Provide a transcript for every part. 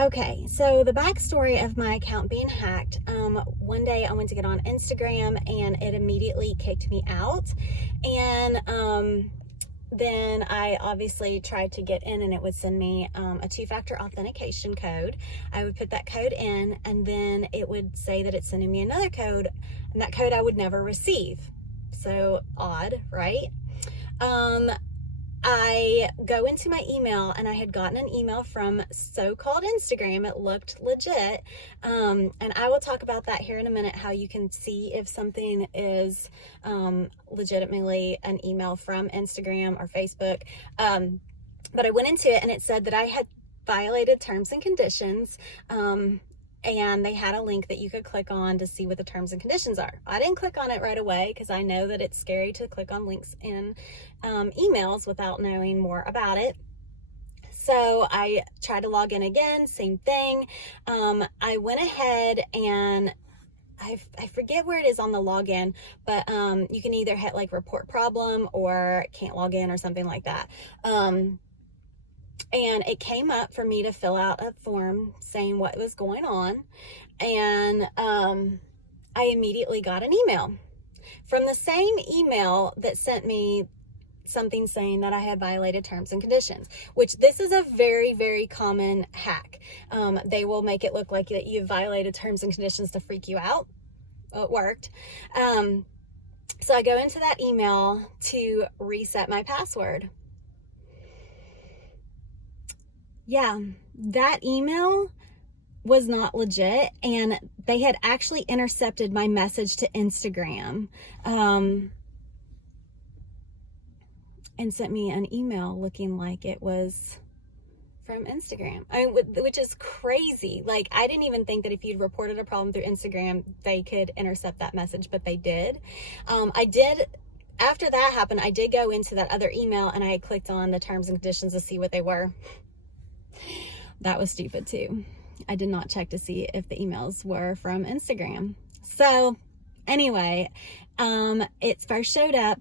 Okay, so the backstory of my account being hacked, one day I went to get on Instagram and it immediately kicked me out. And then I obviously tried to get in and it would send me a two-factor authentication code. I would put that code in and then it would say that it's sending me another code, and that code I would never receive. So odd, right? I go into my email and I had gotten an email from so-called Instagram. It looked legit. And I will talk about that here in a minute, how you can see if something is legitimately an email from Instagram or Facebook. But I went into it and it said that I had violated terms and conditions. And they had a link that you could click on to see what the terms and conditions are. I didn't click on it right away because I know that it's scary to click on links in emails without knowing more about it. So I tried to log in again, same thing. I went ahead and I forget where it is on the login, but you can either hit like report problem or can't log in or something like that. And it came up for me to fill out a form saying what was going on. And I immediately got an email from the same email that sent me something saying that I had violated terms and conditions, which this is a very, very common hack. They will make it look like that you violated terms and conditions to freak you out. Well, it worked. So I go into that email to reset my password. Yeah, that email was not legit, and they had actually intercepted my message to Instagram and sent me an email looking like it was from Instagram. Which is crazy. Like, I didn't even think that if you'd reported a problem through Instagram, they could intercept that message, but they did. After that happened, I did go into that other email and I clicked on the terms and conditions to see what they were. That was stupid too. I did not check to see if the emails were from Instagram. So anyway, it first showed up.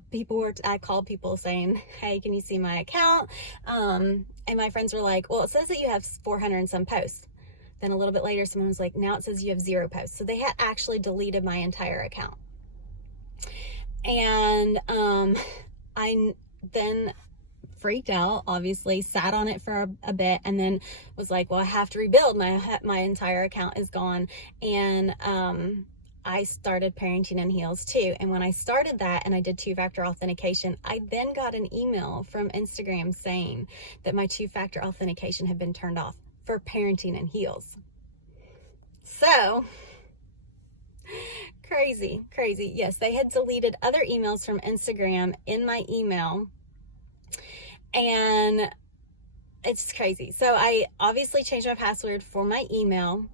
I called people saying, hey, can you see my account? And my friends were like, well, it says that you have 400 and some posts. Then a little bit later, someone was like, now it says you have 0 posts. So they had actually deleted my entire account. And I then freaked out, obviously, sat on it for a bit, and then was like, well, I have to rebuild. My entire account is gone. And I started Parenting in Heels too. And when I started that and I did two-factor authentication, I then got an email from Instagram saying that my two-factor authentication had been turned off for Parenting in Heels. So crazy. Yes, they had deleted other emails from Instagram in my email. And it's crazy. So I obviously changed my password for my email,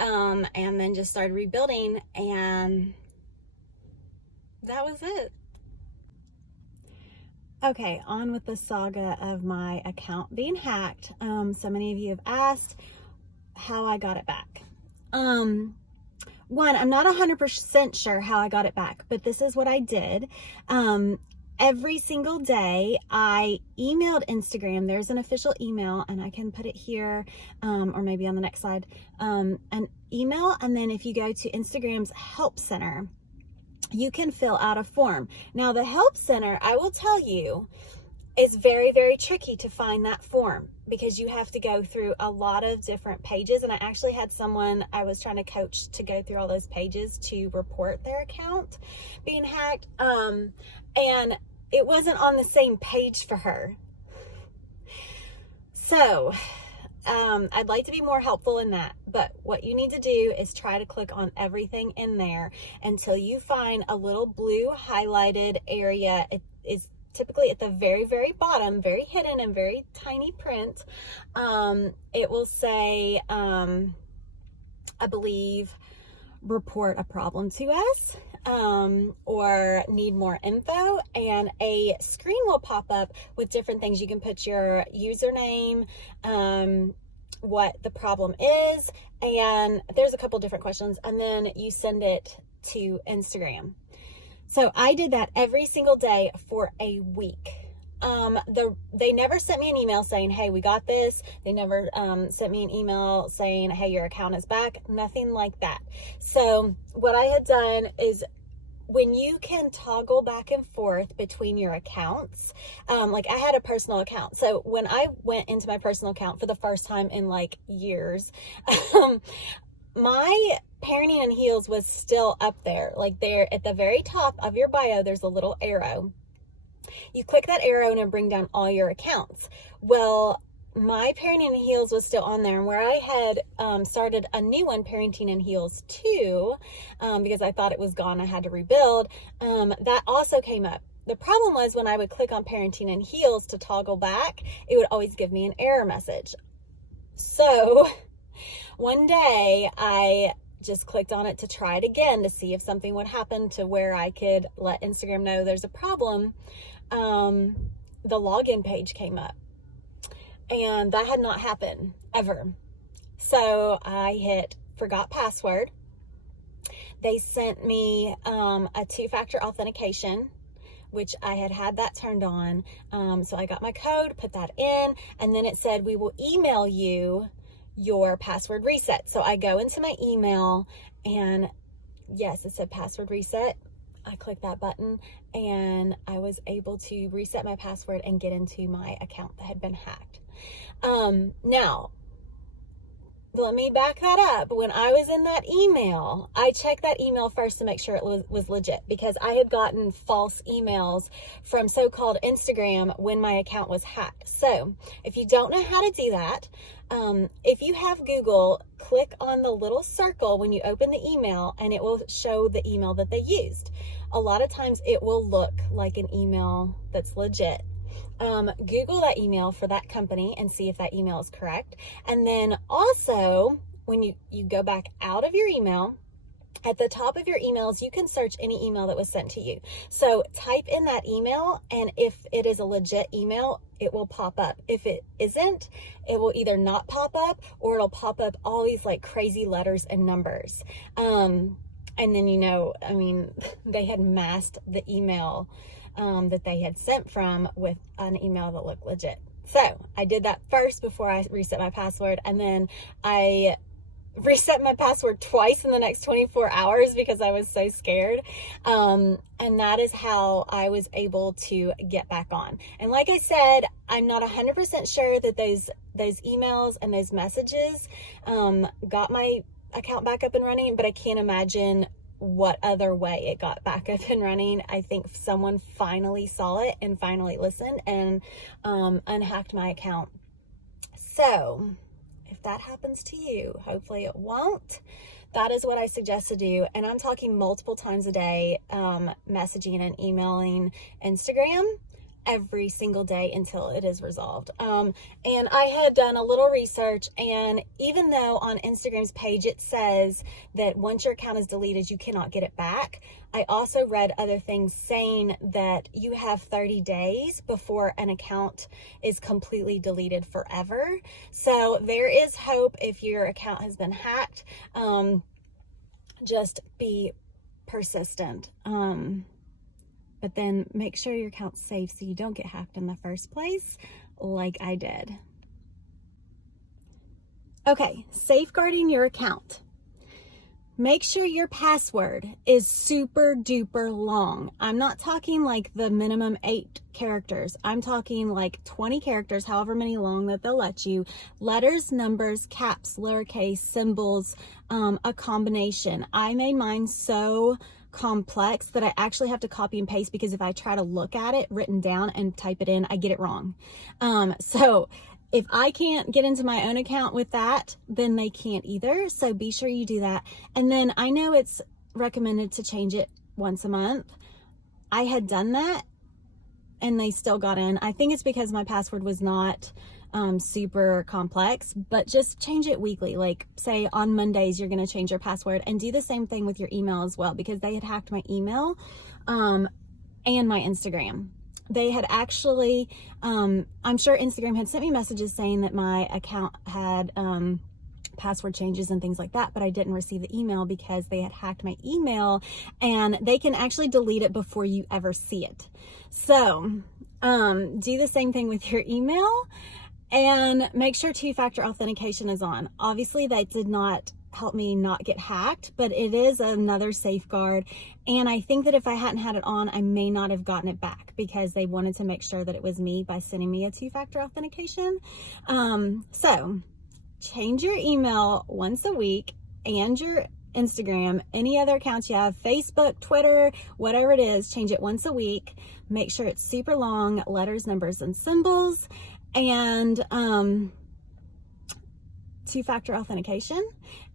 and then just started rebuilding, and that was it. Okay, on with the saga of my account being hacked. So many of you have asked how I got it back. One, I'm not 100% sure how I got it back, but this is what I did. Every single day I emailed Instagram. There's an official email, and I can put it here, or maybe on the next slide, an email. And then if you go to Instagram's help center, you can fill out a form. Now the help center, I will tell you, is very, very tricky to find that form because you have to go through a lot of different pages. And I actually had someone I was trying to coach to go through all those pages to report their account being hacked. And it wasn't on the same page for her. So I'd like to be more helpful in that, but what you need to do is try to click on everything in there until you find a little blue highlighted area. It is typically at the very, very bottom, very hidden and very tiny print. It will say, I believe, report a problem to us, or need more info, and a screen will pop up with different things. You can put your username, what the problem is, and there's a couple different questions, and then you send it to Instagram. So I did that every single day for a week. they never sent me an email saying, hey, we got this. They never sent me an email saying, hey, your account is back. Nothing like that. So what I had done is, when you can toggle back and forth between your accounts, like I had a personal account. So when I went into my personal account for the first time in like years, my Parenting in Heels was still up there. Like there at the very top of your bio, there's a little arrow. You click that arrow and it'll bring down all your accounts. Well, my Parenting in Heels was still on there, and where I had started a new one, Parenting in Heels 2, because I thought it was gone, I had to rebuild, that also came up. The problem was when I would click on Parenting in Heels to toggle back, it would always give me an error message. So one day I just clicked on it to try it again to see if something would happen to where I could let Instagram know there's a problem. The login page came up. And that had not happened ever. So I hit forgot password. They sent me a two-factor authentication, which I had that turned on. So I got my code, put that in, and then it said, we will email you your password reset. So I go into my email, and yes, it said password reset. I clicked that button, and I was able to reset my password and get into my account that had been hacked. Now, let me back that up. When I was in that email, I checked that email first to make sure it was legit, because I had gotten false emails from so-called Instagram when my account was hacked. So if you don't know how to do that, if you have Google, click on the little circle when you open the email, and it will show the email that they used. A lot of times it will look like an email that's legit. Google that email for that company and see if that email is correct. And then also, when you go back out of your email, at the top of your emails, you can search any email that was sent to you. So type in that email, and if it is a legit email, it will pop up. If it isn't, it will either not pop up, or it'll pop up all these like crazy letters and numbers. And then, they had masked the email that they had sent from with an email that looked legit. So I did that first before I reset my password, and then I reset my password twice in the next 24 hours because I was so scared. And that is how I was able to get back on. And like I said, I'm not 100% sure that those emails and those messages got my account back up and running, but I can't imagine what other way it got back up and running. I think someone finally saw it and finally listened and unhacked my account. So if that happens to you, hopefully it won't, that is what I suggest to do. And I'm talking multiple times a day, messaging and emailing Instagram every single day until it is resolved. And I had done a little research, and even though on Instagram's page it says that once your account is deleted, you cannot get it back, I also read other things saying that you have 30 days before an account is completely deleted forever. So there is hope if your account has been hacked. Just be persistent. But then make sure your account's safe so you don't get hacked in the first place, like I did. Okay, safeguarding your account. Make sure your password is super duper long. I'm not talking like the minimum 8 characters. I'm talking like 20 characters, however many long that they'll let you. Letters, numbers, caps, lowercase, symbols, a combination. I made mine so complex that I actually have to copy and paste, because if I try to look at it written down and type it in, I get it wrong. So if I can't get into my own account with that, then they can't either. So be sure you do that. And then I know it's recommended to change it once a month. I had done that and they still got in. I think it's because my password was not super complex, but just change it weekly. Like say on Mondays, you're going to change your password, and do the same thing with your email as well, because they had hacked my email and my Instagram. They had actually, I'm sure Instagram had sent me messages saying that my account had password changes and things like that, but I didn't receive the email because they had hacked my email, and they can actually delete it before you ever see it. So do the same thing with your email, and make sure two-factor authentication is on. Obviously, that did not help me not get hacked, but it is another safeguard. And I think that if I hadn't had it on, I may not have gotten it back, because they wanted to make sure that it was me by sending me a two-factor authentication. So change your email once a week, and your Instagram, any other accounts you have, Facebook, Twitter, whatever it is, change it once a week. Make sure it's super long, letters, numbers, and symbols, and two-factor authentication.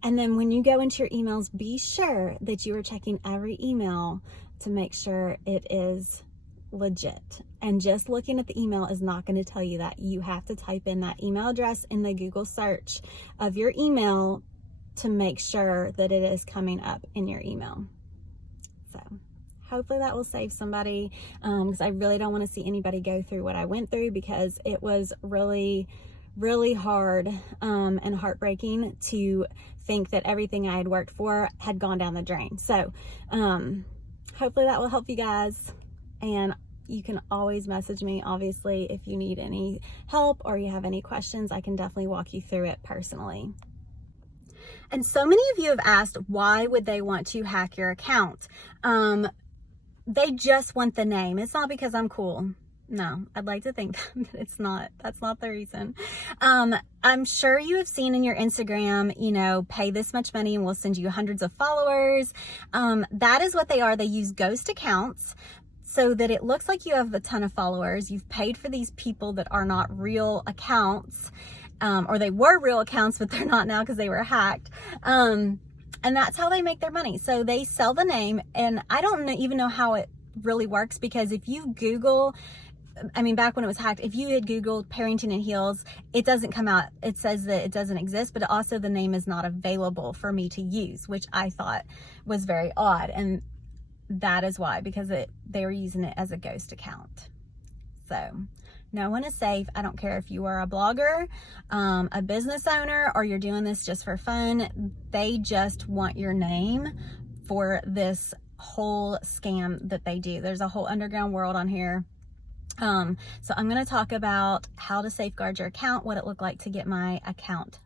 And then when you go into your emails, be sure that you are checking every email to make sure it is legit. And just looking at the email is not going to tell you that. You have to type in that email address in the Google search of your email to make sure that it is coming up in your email. So hopefully that will save somebody, because I really don't want to see anybody go through what I went through, because it was really, really hard and heartbreaking to think that everything I had worked for had gone down the drain. So hopefully that will help you guys, and you can always message me, obviously, if you need any help or you have any questions. I can definitely walk you through it personally. And so many of you have asked, why would they want to hack your account? They just want the name. It's not because I'm cool. No, I'd like to think that it's not. That's not the reason. I'm sure you have seen in your Instagram, you know, pay this much money and we'll send you hundreds of followers. That is what they are. They use ghost accounts so that it looks like you have a ton of followers. You've paid for these people that are not real accounts. Or they were real accounts, but they're not now because they were hacked. And that's how they make their money. So they sell the name, and I don't even know how it really works, because if you Google, I mean, back when it was hacked, if you had Googled Parrington and Heels, it doesn't come out. It says that it doesn't exist, but also the name is not available for me to use, which I thought was very odd. And that is why, because they were using it as a ghost account. So no one is safe. I don't care if you are a blogger, a business owner, or you're doing this just for fun. They just want your name for this whole scam that they do. There's a whole underground world on here. So I'm going to talk about how to safeguard your account, what it looked like to get my account